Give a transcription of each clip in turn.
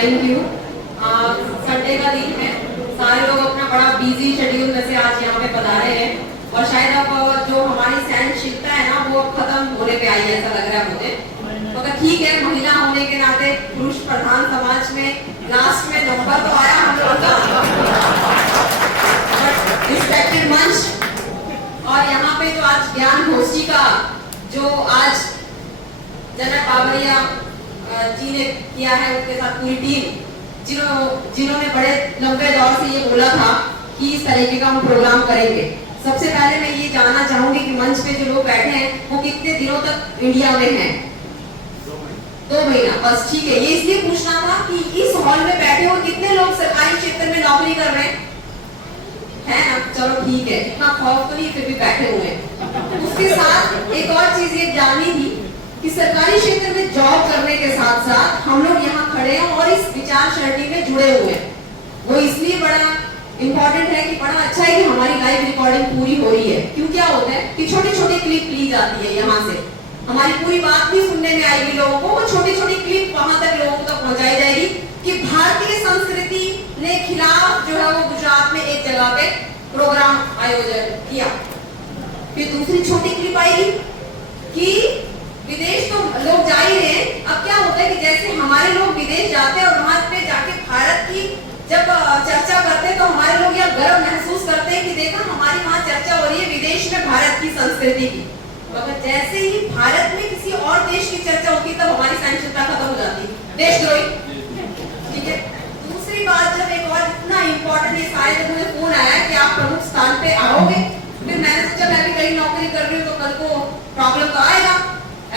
Thank you. Sunday का दिन है, सारे लोग अपना बड़ा बिजी शेड्यूल में से आज यहाँ पे पधारे हैं और शायद अब जो हमारी सहनशीलता है ना वो अब खत्म होने पे आई है, ऐसा लग रहा है मुझे। तो अगर ठीक है, महिला होने के नाते पुरुष प्रधान समाज में लास्ट में नंबर तो आया हम लोग का, रिस्पेक्टेड मंच और यहाँ पे जो आज ज्ञान गोष्ठी का जो आज जनक बाबरिया जी ने किया है, उनके साथ पूरी टीम जिन्होंने बड़े लंबे दौर से ये बोला था कि इस तरीके का हम प्रोग्राम करेंगे। सबसे पहले मैं ये जानना चाहूंगी कि मंच पे जो लोग बैठे हैं वो कितने दिनों तक इंडिया में हैं? 2 महीना बस, ठीक है। ये इसलिए पूछना था कि इस हॉल में बैठे हो कितने लोग सरकारी क्षेत्र में नौकरी कर रहे हैं? है ना, चलो ठीक है, इतना खौफ तो नहीं, फिर भी बैठे हुए हैं। उसके साथ एक और चीज ये जाननी थी कि सरकारी क्षेत्र में जॉब करने के साथ साथ हम लोग यहाँ खड़े हैं और इस विचार सरणी में जुड़े हुए हैं। वो इसलिए बड़ा इंपॉर्टेंट है कि बड़ा अच्छा है कि हमारी लाइव रिकॉर्डिंग पूरी हो रही है। क्यों, क्या होता है कि छोटी छोटी क्लिप ली जाती है, यहाँ से हमारी पूरी बात भी सुनने में आएगी लोगों को, वो छोटी छोटी क्लिप वहां तक लोगों तक पहुंचाई जाएगी कि भारतीय संस्कृति ने खिलाफ जो है वो गुजरात में एक जगह पे प्रोग्राम आयोजन किया। फिर दूसरी छोटी क्लिप आएगी कि विदेश तो लोग जा ही रहे हैं, अब क्या होता है कि जैसे हमारे लोग विदेश जाते हैं और वहां पे जाके भारत की जब चर्चा करते हैं तो हमारे लोग यह गर्व महसूस करते हैं कि देखा हमारी वहां चर्चा हो रही है विदेश में भारत की संस्कृति की। मगर जैसे ही भारत में किसी और देश की चर्चा होती तब हमारी सहनशीलता खत्म हो जाती है, देशद्रोही। ठीक है, दूसरी बात, जब एक और इतना इंपॉर्टेंट, ये सारे जब मुझे फोन आया कि आप प्रमुख स्थान पे आओगे, फिर मैंने सोचा मैं भी कहीं नौकरी कर रही हूँ तो कल को प्रॉब्लम तो आएगा।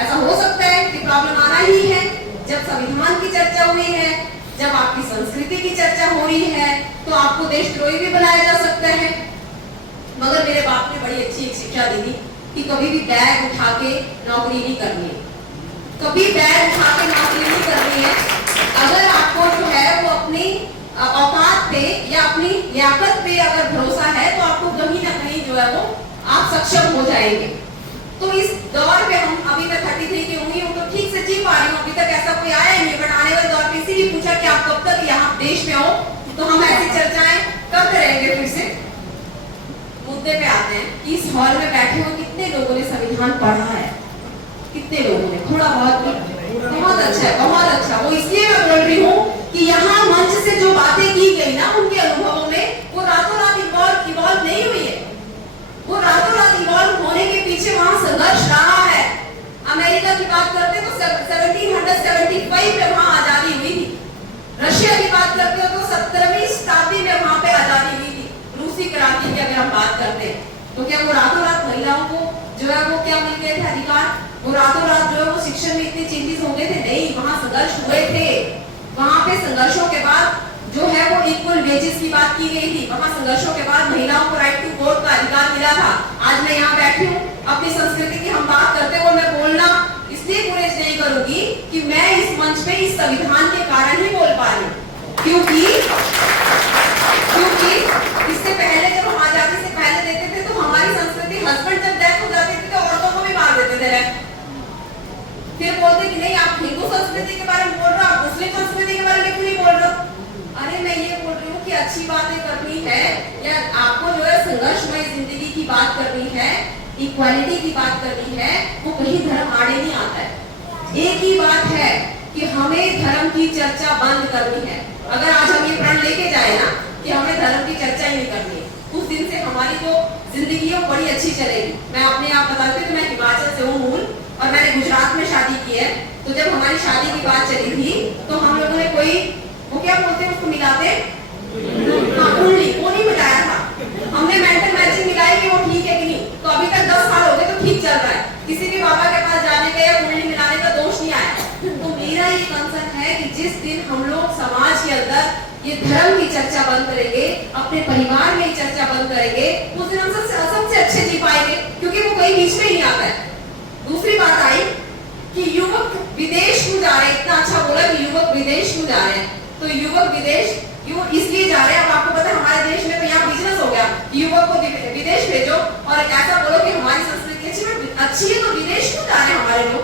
ऐसा हो सकता है कि प्रॉब्लम आना ही है। जब संविधान की चर्चा हुई है, जब आपकी संस्कृति की चर्चा हो रही है, तो आपको देशद्रोही भी बनाया जा सकता है। मगर मेरे बाप ने बड़ी अच्छी एक शिक्षा दी थी कि कभी भी बैग उठा के नौकरी नहीं करनी है, कभी बैग उठा के नौकरी नहीं करनी है। अगर आपको जो है वो अपनी औकात पे या अपनी लियाकत पे अगर भरोसा है तो आपको कहीं ना कहीं जो है वो आप सक्षम हो जाएंगे। तो इस दौर पे हम, अभी मैं 33 की हुई हूँ तो ठीक से जी पा रही हूँ, अभी तक ऐसा कोई आया नहीं, बट आने वाले दौर पे इसीलिए पूछा कि आप कब तक यहाँ देश में हो, तो हम ऐसी चर्चाएं कब करेंगे। फिर से मुद्दे पे आते हैं कि इस हॉल में बैठे हुए कितने लोगों ने संविधान पढ़ा है? कितने लोगों ने? थोड़ा बहुत? बहुत अच्छा है, बहुत अच्छा। वो इसलिए मैं बोल रही हूँ कि यहाँ मंच से जो बातें की गई ना उनके अनुभवों में, वो रातों रात इवॉल्व नहीं हुई है, वो रातों रात इवॉल्व होने के पीछे वहां संघर्ष रहा है। अमेरिका की बात करते तो 1775 में वहां आजादी हुई थी। रशिया की बात करते हो तो 17वीं शताब्दी में वहां पे आजादी हुई थी। रूसी क्रांति की अगर हम बात करते हैं तो क्या वो रातों रात महिलाओं को जो है वो क्या मिल गए थे अधिकार? वो रातों रात जो है वो शिक्षण में इतने चेंजेस हो गए थे? नहीं, वहां संघर्ष हुए थे। वहां पे संघर्षों के बाद जो है वो इक्वल वेजेस की बात की गई थी। वहां संघर्षों के बाद महिलाओं को राइट टू वोट का अधिकार मिला था। आज मैं यहाँ बैठी हूँ, अपनी संस्कृति की हम बात करते हुए मैं बोलना इसलिए गुरेज नहीं करूंगी कि मैं इस मंच पे इस संविधान के कारण ही बोल पा रही हूँ, क्योंकि इससे पहले जब हम आजादी से पहले देते थे तो हमारी संस्कृति, हस्बैंड जब डेथ हो जाती थी तो औरतों को भी मार देते थे। फिर बोलते कि नहीं आप हिंदू संस्कृति के बारे में बोल रहे हो, आप मुस्लिम संस्कृति के बारे में क्यों नहीं बोल रहे हो? अरे मैं ये बोल रही हूँ कि अच्छी बातें करनी है या आपको जो है संघर्षमय जिंदगी की बात करनी है, इक्वालिटी की बात करनी है, वो कहीं धर्म आड़े नहीं आता है। एक ही बात है कि हमें धर्म की चर्चा बंद करनी है। अगर आज हम ये प्रण लेके जाए ना कि हमें धर्म की चर्चा ही नहीं करनी है, उस दिन से हमारी जो जिंदगी है वो बड़ी अच्छी चलेगी। मैं अपने आप बताती हूँ, मैं हिमाचल से हूँ मूल और मैंने गुजरात में शादी की है। तो जब हमारी शादी की बात चली थी तो हम लोगों ने कोई, वो क्या बोलते हैं उसको, मिलाते, हाँ कुंडली, वो नहीं मिलाया था। हमने मेंटल मैचिंग मिलाई कि वो ठीक है कि नहीं। तो अभी तक 10 साल हो गए तो ठीक चल रहा है, किसी भी बाबा के पास जाने का या कुंडली मिलाने का दोष नहीं आया। तो मेरा ये कंसर्न है कि जिस दिन हम लोग समाज के अंदर ये धर्म की चर्चा बंद करेंगे, अपने परिवार में ये चर्चा बंद करेंगे, उस दिन हम सबसे अच्छे जी पाएंगे, क्योंकि वो कहीं बीच में ही नहीं आता है। दूसरी बात आई कि युवक विदेश क्यों जा रहे हैं? इतना अच्छा बोला कि युवक विदेश क्यों जा रहे हैं, तो युवक विदेश क्यों इसलिए जा रहे हैं? अब आपको पता है हमारे देश में तो यहाँ बिजनेस हो गया, युवक को विदेश भेजो और ऐसा बोलो कि हमारी संस्कृति अच्छी है तो विदेश क्यों जा रहे हैं हमारे लोग?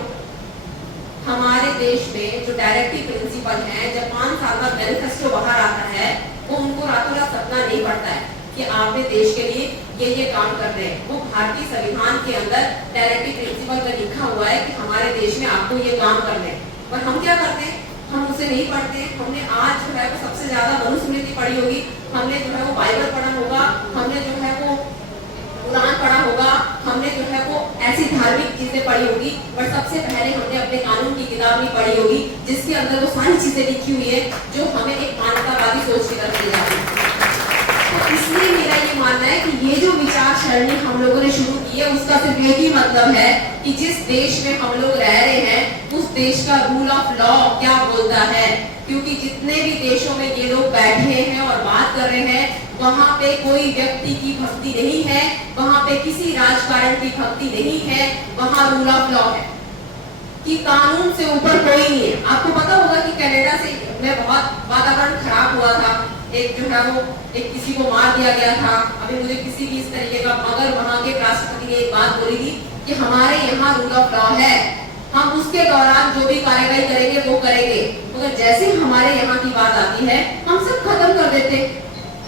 हमारे देश में जो डायरेक्टिव प्रिंसिपल प्रिंसिपल हैं, जब 5 साल बाद मैनिफेस्टो बाहर आता है, वो उनको रातों रात सपना नहीं पड़ता है कि आपने देश के लिए ये काम कर रहे हैं। वो भारतीय संविधान के अंदर डायरेक्टिव प्रिंसिपल का लिखा हुआ है कि हमारे देश में आपको ये काम करने हैं, पर हम क्या करते हैं, हम उसे नहीं पढ़ते। हमने आज जो है वो सबसे ज्यादा मनुस्मृति पढ़ी होगी, हमने जो है वो बाइबल पढ़ा होगा, हमने जो है वो कुरान पढ़ा होगा, हमने जो है वो ऐसी धार्मिक चीजें पढ़ी होगी, पर सबसे पहले हमने अपने कानून की किताब नहीं पढ़ी होगी जिसके अंदर वो सारी चीजें लिखी हुई है जो हमें एक मानवतावादी सोच की तरफ ले जाती है। तो इसलिए मेरा ये मानना है कि ये जो विचार सरणी हम लोगों ने शुरू की है उसका सिर्फ एक ही मतलब है कि जिस देश में हम लोग रह रहे हैं उस देश का रूल ऑफ लॉ क्या बोलता है। क्योंकि जितने भी देशों में ये लोग बैठे हैं और बात कर रहे हैं, वहां पे कोई व्यक्ति की भक्ति नहीं है, वहां पे किसी राजकारण की भक्ति नहीं है, वहां रूल ऑफ लॉ है कि कानून से ऊपर कोई नहीं है। आपको पता होगा कि कनाडा से में बहुत वातावरण खराब हुआ था, एक जो है वो एक किसी को मार दिया गया था, अभी मुझे किसी भी इस तरीके का, मगर वहां के राष्ट्रपति ने एक बात बोली थी कि हमारे यहाँ रूल ऑफ लॉ है, हम उसके दौरान जो भी कार्यवाही करेंगे वो करेंगे, मगर जैसे हमारे यहाँ की बात आती है हम सब खत्म कर देते।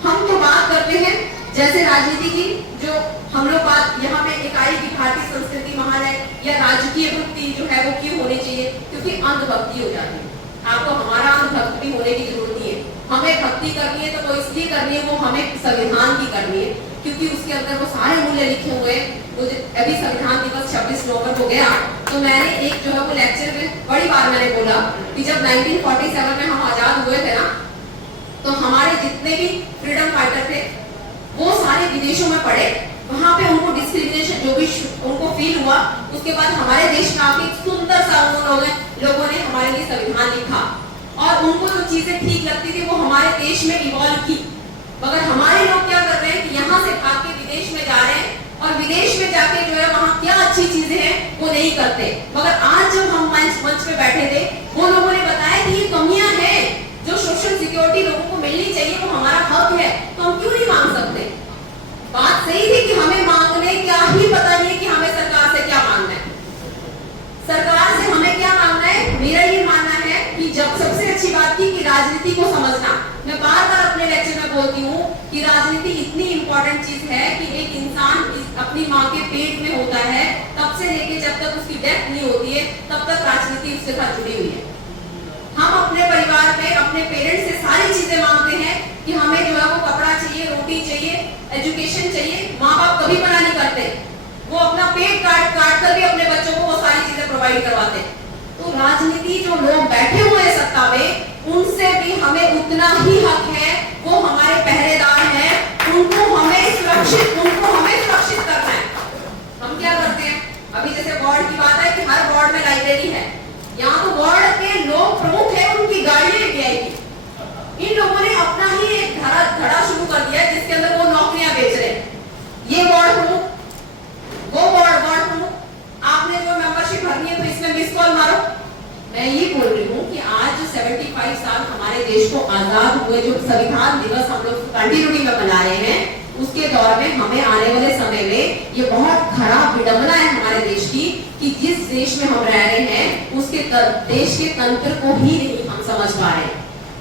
हम तो बात करते हैं जैसे राजनीति की, जो हम लोग बात यहाँ पे एक आई कि भारतीय संस्कृति महान है या राजकीय भक्ति जो है वो क्यों होनी चाहिए, क्योंकि अंधभक्ति हो जाती है। आपको हमारा अंधभक्त भी होने की जरूरत नहीं है, हमें भक्ति करनी है तो वो इसलिए करनी है, वो हमें संविधान की करनी है, क्योंकि उसके अंदर वो सारे मूल्य लिखे हुए हैं। मुझे अभी संविधान दिवस 26 नवंबर को गया तो मैंने एक जो है वो लेक्चर में बड़ी बार मैंने बोला कि जब 1947 में हम आजाद हुए थे ना, तो हमारे जितने भी फ्रीडम फाइटर थे वो सारे विदेशों में पढ़े, वहां पे उनको डिस्क्रिमिनेशन जो भी उनको फील हुआ, उसके बाद हमारे देश में आके सुंदर सा लोगों ने हमारे लिए संविधान लिखा और उनको जो चीजें ठीक लगती थी वो हमारे देश में इवॉल्व की। मगर हमारे लोग क्या कर रहे हैं कि यहाँ से भाग के विदेश में जा रहे हैं और विदेश में जाके जो है वहाँ क्या अच्छी चीजें हैं वो नहीं करते। मगर आज जब हम मंच पे बैठे थे वो लोगों ने बताया कि ये कमियां हैं, जो सोशल सिक्योरिटी लोगों को मिलनी चाहिए वो हमारा हक है, तो हम क्यों नहीं मांग सकते। बात सही थी कि हमें मांगने क्या ही पता नहीं कि हमें सरकार से क्या मांगना है, सरकार से हमें क्या मांगना है। मेरा ये मानना है कि जब सबसे अच्छी बात की कि राजनीति को समझना, मैं बार बार अपने लेक्चर में बोलती हूँ कि राजनीति इतनी इंपॉर्टेंट चीज है कि एक इंसान अपनी माँ के पेट में होता है तब से लेके जब तक उसकी डेथ नहीं होती है तब तक राजनीति उसके साथ जुड़ी हुई है। हम अपने परिवार में अपने पेरेंट्स से सारी चीजें मांगते हैं कि हमें जो है वो कपड़ा चाहिए, रोटी चाहिए, एजुकेशन चाहिए, माँ बाप कभी मना नहीं करते, वो अपना पेट काट कर भी अपने बच्चों को वो सारी चीजें प्रोवाइड करवाते हैं। तो राजनीति जो लोग बैठे हुए हैं सत्ता में उनसे भी हमें उतना ही हक है, वो हमारे पहरेदार हैं, उनको हमें सुरक्षित करना है। हम क्या करते हैं, अभी जैसे वार्ड की बात है कि हर वार्ड में लाइब्रेरी है, यहाँ तो वार्ड के लोग प्रमुख है, उनकी गाड़ियां वीआईपी, इन लोगों ने अपना ही एक धड़ा शुरू कर दिया जिसके अंदर वो नौकरियां बेच रहे हैं। ये वार्ड प्रमुख, वो वार्ड प्रमुख, आपने जो मेंबरशिप भरनी है तो इसमें मिस कॉल मारो। मैं ये बोल रही हूँ कि आज जो 75 साल हमारे देश को आजाद हुए, जो संविधान दिवस हम लोग कंटिन्यूटी में मना रहे हैं, उसके दौर में हमें आने वाले समय में ये बहुत खराब विडंबना है हमारे देश की कि जिस देश में हम रह रहे हैं उसके देश के तंत्र को ही नहीं हम समझ पा रहे हैं।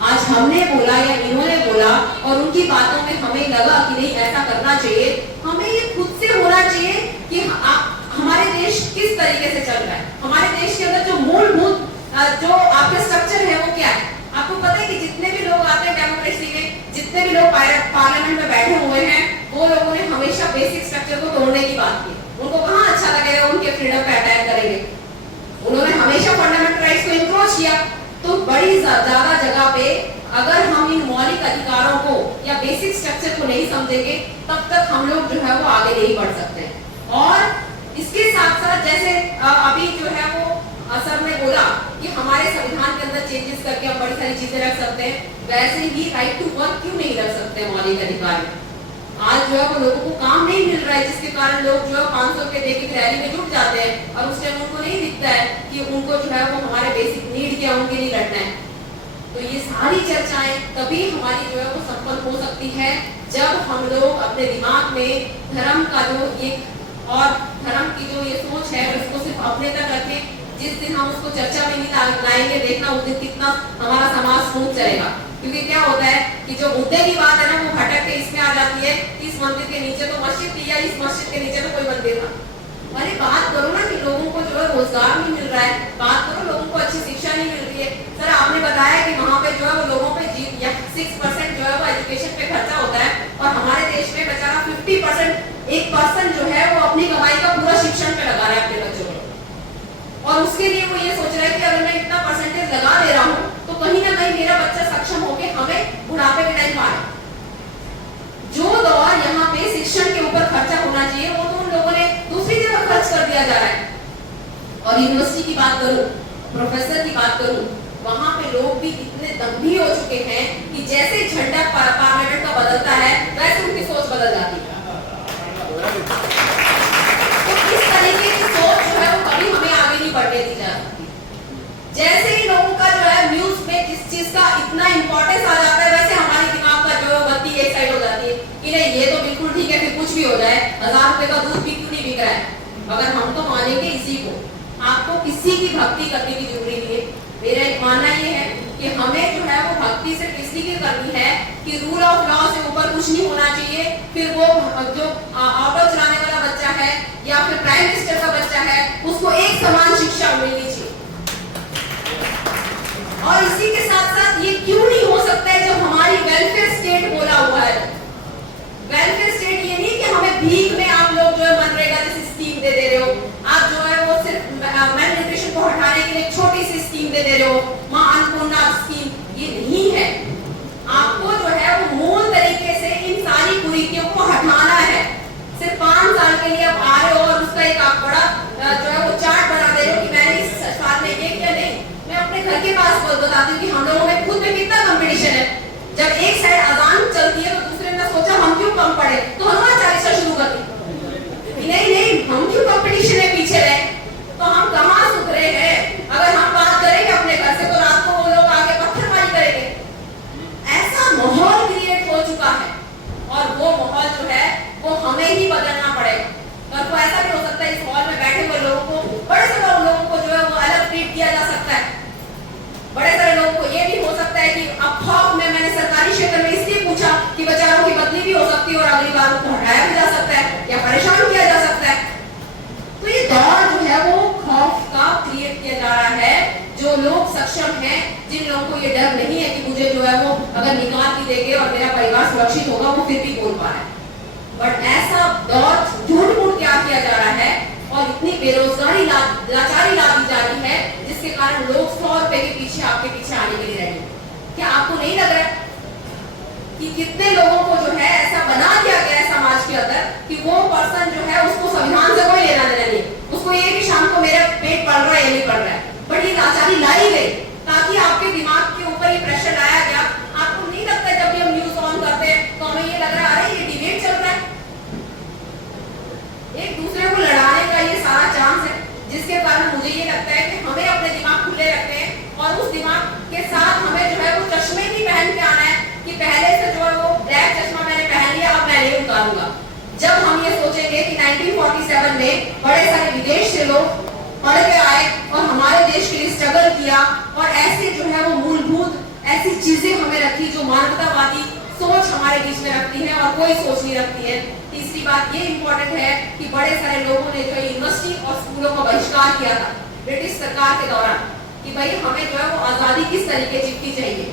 आज हमने बोला या इन्होंने बोला और उनकी बातों में हमें लगा कि नहीं ऐसा करना चाहिए, हमें ये खुद से होना चाहिए कि हमारे देश किस तरीके से चल रहा है, हमारे देश के अंदर जो मूलभूत जो आपके स्ट्रक्चर है वो क्या है। आपको पता है कि जितने भी लोग आते हैं डेमोक्रेसी में, जितने भी लोग पार्लियामेंट में बैठे हुए हैं, वो लोगों ने हमेशा बेसिक स्ट्रक्चर को तोड़ने की बात की। उनको कहाँ अच्छा लगेगा उनके फ्रीडम पे अटैक करेंगे, उन्होंने हमेशा फंडामेंटल राइट्स को इंक्रोच किया। तो बड़ी ज्यादा जगह पे अगर हम इन मौलिक अधिकारों को या बेसिक स्ट्रक्चर को नहीं समझेंगे तब तक हम लोग जो है वो आगे नहीं बढ़ सकते। और इसके साथ साथ जैसे अभी जो है वो सर ने बोला कि हमारे संविधान के अंदर चेंजेस करके हम बड़ी सारी चीजें रख सकते हैं, वैसे ही राइट टू वर्क क्यों नहीं रख सकते मौलिक अधिकार में। आज जो है वो लोगों को काम नहीं मिल रहा है जिसके कारण लोग जो है 500 रुपए देके रैली में जुट जाते हैं और उस टाइम उनको नहीं दिखता है कि उनको जो है वो हमारे बेसिक नीड क्या उनके लिए लड़ना है। तो ये सारी चर्चाएं तभी हमारी जो है वो संपन्न हो सकती है जब हम लोग अपने दिमाग में धर्म का जो एक और धर्म की जो ये सोच है उसको सिर्फ अपने तक रखें। जिस दिन हम उसको चर्चा में नहीं लाएंगे, देखना उस दिन कितना हमारा समाज स्मूथ चलेगा। क्योंकि क्या होता है कि जो मुद्दे की बात है ना वो भटक के इसमें आ जाती है, इस मंदिर के नीचे तो मस्जिद थी या इस मस्जिद के नीचे तो कोई मंदिर था। अरे बात करो ना कि लोगों को जो है रोजगार नहीं मिल रहा है, बात करो लोगों को अच्छी शिक्षा नहीं मिल रही है। सर आपने बताया कि वहाँ पे जो है वो लोगों पे 6% जो है वो एजुकेशन पे खर्चा होता है, और हमारे देश में बेचारा 50%, 1% जो है वो अपनी कमाई का पूरा शिक्षण पे लगा रहा है अपने बच्चों को, और उसके लिए वो ये सोच रहा है कि अगर मैं इतना परसेंटेज लगा दे रहा हूँ तो कहीं ना कहीं मेरा बच्चा सक्षम होकर हमें बुढ़ापे के टाइम पाए। जो दौर यहाँ पे शिक्षण के ऊपर खर्चा होना चाहिए वो तो उन लोगों ने दूसरी जगह खर्च कर दिया जा रहा है। और यूनिवर्सिटी की बात करूं, प्रोफेसर की बात करूं, वहां पे लोग भी इतने दंभी हो चुके हैं कि जैसे झंडा पार्लियामेंट का बदलता है वैसे उनकी सोच बदल जाती है। तो इस तरीके की सोच जो है वो कभी हमें आगे नहीं बढ़ने दी जा सकती। जैसे ही लोगों का जो है न्यूज में जिस चीज का इतना इंपॉर्टेंस आ जाता है, वैसे हमारे दिमाग का जो है बत्ती एक साइड हो जाती है कि नहीं ये तो बिल्कुल ठीक है, फिर कुछ भी हो जाए, 1000 रुपए का दूध भी क्यों नहीं बिक रहा है। अगर हम तो मानेंगे इसी को, आपको किसी की भक्ति करने की जरूरत नहीं है। मेरा एक मानना ये है कि हमें जो है वो भक्ति सिर्फ इसलिए करनी है कि रूल ऑफ लॉ से ऊपर कुछ नहीं होना चाहिए। फिर वो जो ऑटो चलाने वाला बच्चा है या फिर प्राइम मिनिस्टर का बच्चा है उसको एक समान शिक्षा मिलनी चाहिए। और इसी के साथ साथ ये क्यों नहीं हो सकता है जब हमारी वेलफेयर स्टेट बोला हुआ है। वेलफेयर स्टेट ये नहीं कि हमें भीख में आप लोग जो है मनरेगा जैसी स्कीम दे रहे हो, आप जो है वो सिर्फ मेल न्यूट्रिशन को हटाने के लिए एक छोटी सी स्कीम दे रहे हो, मां अन्नपूर्णा स्कीम, ये नहीं है। आपको जो है वो मूल तरीके से इन सारी कुरीतियों को हटाना है। सिर्फ 5 साल के लिए आप आ रहे हो और उसका एक आप बड़ा जो है वो चार्ट बना दे रहे हो कि मैंने इस साल में ये किया। नहीं, मैं अपने घर के पास बताती हूँ कि हम लोगों में खुद में कितना कंपटीशन है। जब एक साइड अजान चलती है तो दूसरे ने सोचा हम क्यों कम पढ़े, तो हनुमान चालीसा शुरू कर दी। नहीं, हम क्यों कंपटीशन में पीछे रहे, तो हम कहाँ सुधरे हैं। अगर हम बात करेंगे अपने घर से तो रात को वो लोग आके पत्थरमारी करेंगे। ऐसा माहौल क्रिएट हो चुका है और वो माहौल जो है वो हमें ही बदलना पड़ेगा। और तो ऐसा भी हो सकता है इस हॉल में बैठे हुए लोगों को, बड़े सारे लोगों को जो है वो अलग ट्रीट किया जा सकता है। बड़े सारे लोगों को ये भी हो सकता है कि अब खौफ में मैंने सरकारी क्षेत्र में इसलिए पूछा कि बेचारों की बदली भी हो सकती है और अगली बार उनको हटाया भी जा सकता है या परेशान किया जा सकता है। तो ये दौर जो है वो खौफ का क्रिएट किया जा रहा है। जो लोग सक्षम हैं, जिन लोगों को ये डर नहीं है कि मुझे जो है वो अगर निकाल भी देंगे और मेरा परिवार सुरक्षित होगा, वो फिर भी बोल पा रहा है। बट ऐसा दौर झूठ मूठ क्या किया जा रहा है और इतनी बेरोजगारी लाचारी ला दी जा रही है जिसके कारण लोग 100 रुपए के पीछे आपके पीछे आने के लिए रेडी। क्या आपको नहीं लग रहा है कि कितने लोगों को जो है ऐसा बना दिया गया है समाज के अंदर कि वो पर्सन जो है उसको संविधान से कोई लेना देना नहीं, उसको ये कि शाम को मेरा पेट पड़ रहा है या नहीं पड़ रहा है। बट ये लाचारी लाई गई ताकि आपके दिमाग के ऊपर ये प्रेशर लाया गया। आपको नहीं लगता जब भी हम न्यूज ऑन करते हैं तो हमें ये लग रहा है अरे ये डिबेट चल रहा है, एक दूसरे को लड़ाने का ये सारा चांस है। जिसके कारण मुझे ये लगता है कि हमें अपने दिमाग खुले रखने हैं और उस दिमाग के साथ हमें जो है वो चश्मे नहीं पहन के आना है कि पहले से जो है वो ब्लैक चश्मा मैंने पहन लिया अब मैं नहीं उतारूंगा। जब हम ये सोचेंगे कि 1947 में बड़े सारे विदेश से लोग पढ़ के आए और हमारे देश के लिए स्ट्रगल किया और ऐसे जो है वो मूलभूत ऐसी चीजें हमें रखी जो मानवतावादी सोच हमारे बीच में रखती है और कोई सोच नहीं रखती है। तीसरी बात ये इम्पोर्टेंट है कि बड़े सारे लोगों ने जो यूनिवर्सिटी और स्कूलों का बहिष्कार किया था ब्रिटिश सरकार के दौरान कि भाई हमें जो है वो आजादी किस तरीके की चाहिए।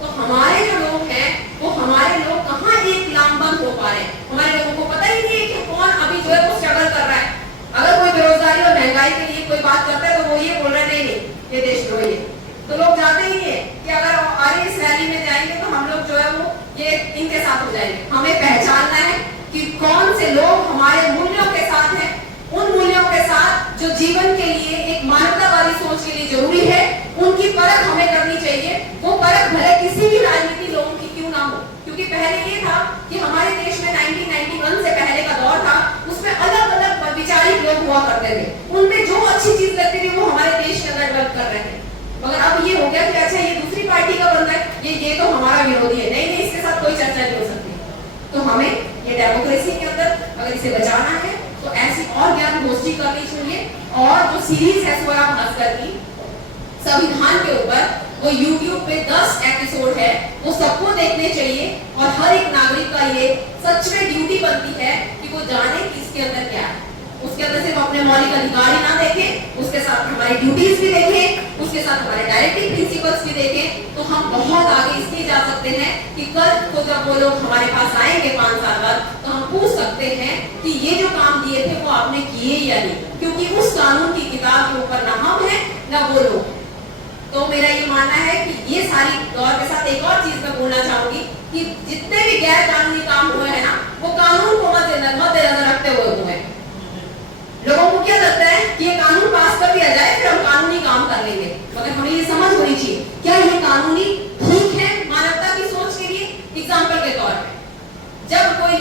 तो हमारे जो लोग हैं वो हमारे लोग कहाँ एक लामबंद हो पा रहे हैं। हमारे लोगों को पता ही नहीं है कि कौन अभी जो है वो स्ट्रगल कर रहा है। अगर कोई बेरोजगारी और महंगाई के लिए कोई बात करता है तो वो ये बोल रहा है नहीं ये देशद्रोही है, तो लोग जानते ही है कि अगर आगे इस रैली में जाएंगे तो हम लोग जो है वो ये इनके साथ हो जाएंगे। हमें पहचानना है कि कौन से लोग हमारे मूल्यों के साथ हैं, उन मूल्यों के साथ जो जीवन के लिए एक मानवतावादी सोच के लिए जरूरी है, उनकी परख हमें करनी चाहिए। वो परख भले किसी भी राजनीति लोगों की क्यों ना हो, क्योंकि पहले ये था कि हमारे देश में 1991 से पहले का दौर था, उसमें अलग अलग विचारिक लोग हुआ करते थे, उनमें जो अच्छी चीज लगती थी वो हमारे देश के अंदर डेवलप कर रहे थे। मगर अब ये हो गया कि अच्छा ये दूसरी पार्टी का बंदा है, ये तो हमारा विरोधी है, नहीं इसके साथ कोई चर्चा नहीं हो सकती। तो हमें ये डेमोक्रेसी के अंदर अगर इसे बचाना है तो ऐसी और ज्ञान गोष्ठी करनी चाहिए और जो सीरीज है स्वरा भास्कर की संविधान के ऊपर, वो YouTube पे 10 एपिसोड है, वो सबको देखने चाहिए। और हर एक नागरिक का ये सच में ड्यूटी बनती है कि वो जाने कि इसके अंदर क्या है। उसके अंदर सिर्फ अपने मौलिक अधिकार ही ना देखें, उसके साथ हमारी ड्यूटीज भी देखें, उसके साथ हमारे डायरेक्टिव प्रिंसिपल्स भी देखें, तो हम बहुत आगे इसलिए जा सकते हैं कि कल को जब वो लोग हमारे पास आएंगे 5 साल बाद, तो हम पूछ सकते हैं कि ये जो काम दिए थे वो आपने किए या नहीं, क्योंकि उस कानून की किताब के ऊपर ना हम हैं ना वो लोग। तो मेरा ये मानना है कि ये सारी दौर के साथ एक और चीज मैं बोलना चाहूंगी कि जितने भी गैर कानूनी काम हुए हैं ना, वो कानून को मद्देनजर रखते हुए हुए हैं। लोगों को क्या लगता है कि ये कानून पास कर दिया जाए फिर हम कानूनी काम कर लेंगे, मगर हमें ये समझ होनी चाहिए क्या ये कानूनी ठीक है मानवता की सोच के लिए। एग्जाम्पल के तौर पे जब कोई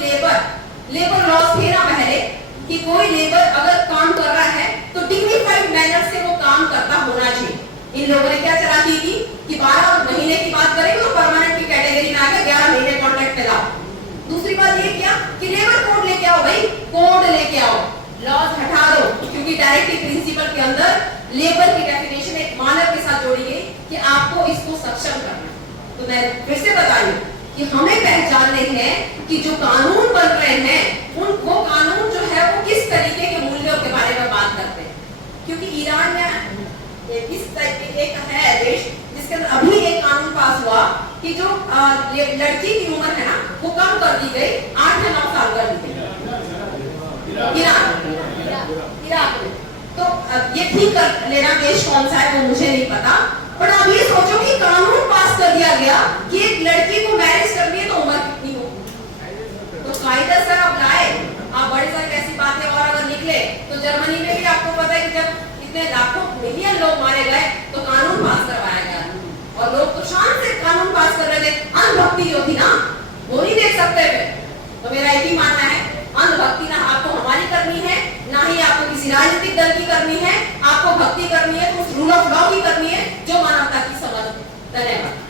लेबर लॉस थे ना पहले, कि कोई लेबर अगर काम कर रहा है तो डिग्निफाइड मैनर से वो काम करता होना चाहिए। इन लोगों ने क्या चला दी थी कि 12 महीने की बात करें तो परमानेंट की कैटेगरी में आकर 11 महीने कॉन्ट्रैक्ट पे लाओ। दूसरी बात ये किया कि लेबर कोड लेके आओ भाई, कोड लेके आओ, लॉज हटा दो, क्योंकि डायरेक्टिव प्रिंसिपल के अंदर लेबर की डेफिनेशन एक मानव के साथ जोड़ी गई कि आपको इसको सक्षम करना। तो मैं फिर से बता रही हूं कि हमें पहचानने हैं कि जो कानून बन रहे हैं वो कानून जो है वो किस तरीके के मूल्यों के बारे में बात करते हैं। क्योंकि ईरान में इस टाइप के एक है देश जिसके अंदर अभी एक कानून पास हुआ कि जो लड़की की उम्र है ना वो कम कर दी गई, 8 या 9 साल कर दी गई इराक में। तो ये ठीक कर लेना देश कौन सा है वो मुझे नहीं पता, पर अब ये सोचो कि कानून पास कर दिया गया कि एक लड़की को मैरिज करनी है तो उम्र कितनी हो। तो कायदा सर अब लाए, आप बड़े सारे ऐसी बातें और अगर निकले तो जर्मनी में भी आपको पता है कि जब इतने लाखों मिलियन लोग मारे गए तो कानून पास करवाया गया और लोग तो शान से कानून पास कर रहे थे। अंधभक्ति जो थी ना वो नहीं देख सकते थे। तो मेरा एक ही मानना है, अंधभक्ति ना आपको हमारी करनी है ना ही आपको किसी राजनीतिक दल की करनी है। आपको भक्ति करनी है तो उस रूल ऑफ लॉ की करनी है जो मानवता की समझ। धन्यवाद।